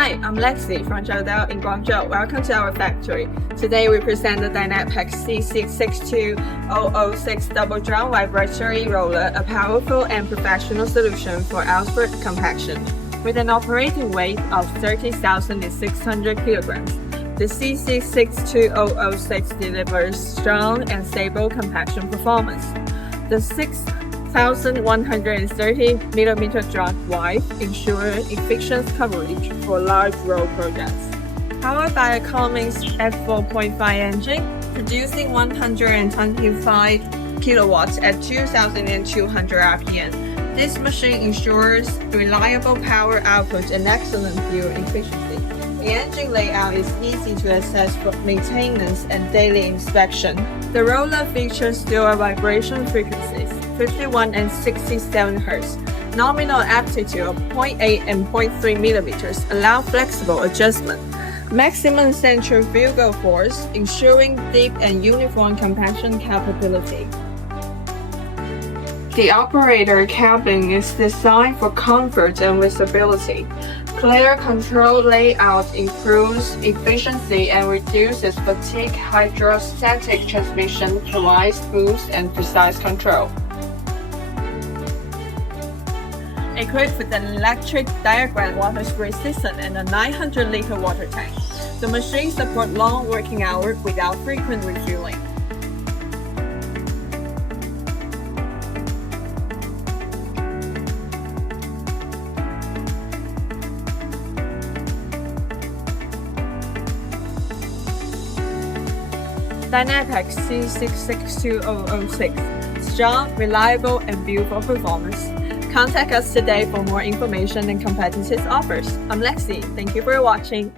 Hi, I'm Lexi from JOYDELL in Guangzhou. Welcome to our factory. Today we present the Dynapac CC6200VI double drum vibratory roller, a powerful and professional solution for asphalt compaction. With an operating weight of 30,600 kilograms, the CC6200VI delivers strong and stable compaction performance. The 6,130mm drum wide ensures efficient coverage for large road projects. Powered by a Cummins F4.5 engine, producing 125 kilowatts at 2,200 RPM, this machine ensures reliable power output and excellent fuel efficiency. The engine layout is easy to access for maintenance and daily inspection. The roller features dual vibration frequencies, 51 and 67 Hz. Nominal amplitude of 0.8 and 0.3 millimeters allow flexible adjustment. Maximum centrifugal force, ensuring deep and uniform compaction capability. The operator cabin is designed for comfort and visibility. Clear control layout improves efficiency and reduces fatigue. Hydrostatic transmission provides smooth and precise control. Equipped with an electric diaphragm water spray system and a 900-liter water tank, the machine supports long working hours without frequent refueling. Dynapac CC6200VI. Strong, reliable, and built for performance. Contact us today for more information and competitive offers. I'm Lexi. Thank you for watching.